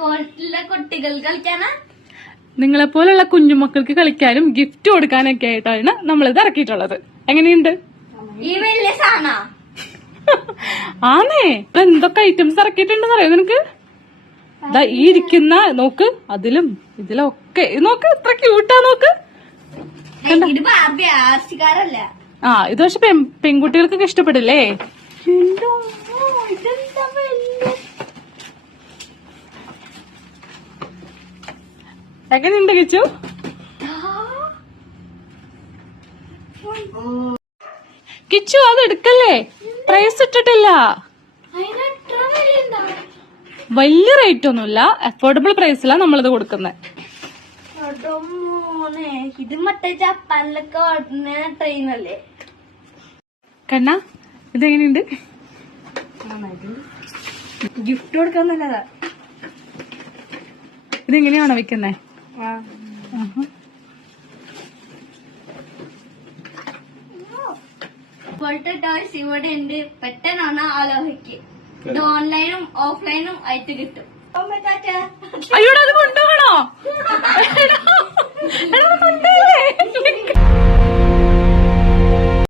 സ്കൂളിലെ കുട്ടികൾ കളിക്കാനാ? നിങ്ങളെപ്പോലുള്ള കുഞ്ഞുമക്കൾക്ക് കളിക്കാനും ഗിഫ്റ്റ് കൊടുക്കാനൊക്കെ ആയിട്ടാണ് നമ്മളിത് ഇറക്കിയിട്ടുള്ളത്. എങ്ങനെയുണ്ട്? ഈ വലിയ സാധന ആന്നേ, ഇപ്പൊ എന്തൊക്കെ ഐറ്റംസ് ഇറക്കിയിട്ടുണ്ടെന്ന് അറിയോ നിനക്ക്? ഈ ഇരിക്കുന്ന നോക്ക്, അതിലും ഇതിലൊക്കെ നോക്ക്, എത്ര ക്യൂട്ടാ നോക്ക്. ഇത് ബാർബി ആർച്ചിക്കാരല്ല. ഇത് പക്ഷെ പെൺകുട്ടികൾക്കൊക്കെ ഇഷ്ടപ്പെടില്ലേ? എങ്ങനെയുണ്ട് കിച്ചു? കിച്ചു അത് എടുക്കല്ലേ, പ്രൈസ് ഇട്ടിട്ടില്ല. വലിയ റേറ്റ് ഒന്നുമില്ല, അഫോർഡബിൾ പ്രൈസിലാണ് നമ്മളിത് കൊടുക്കുന്നത്. ഇത് മറ്റേ ജപ്പാനിലൊക്കെ ഓടുന്ന ട്രെയിനല്ലേ? കണ്ണ ഇതെങ്ങനെയുണ്ട്? ഗിഫ്റ്റ് കൊടുക്കാൻ നല്ലതാ. ഇതെങ്ങനെയാണോ വെക്കുന്നേ? ഇപ്പോഴത്തെ ടോയ്സ് ഇവിടെ ഉണ്ട്. പെട്ടെന്നാണ് ആലോചിക്ക്. ഇത് ഓൺലൈനും ഓഫ്ലൈനും ആയിട്ട് കിട്ടും. അയ്യോടാ, അത് കൊണ്ടുപോകണോ? കൊണ്ടുപോകേ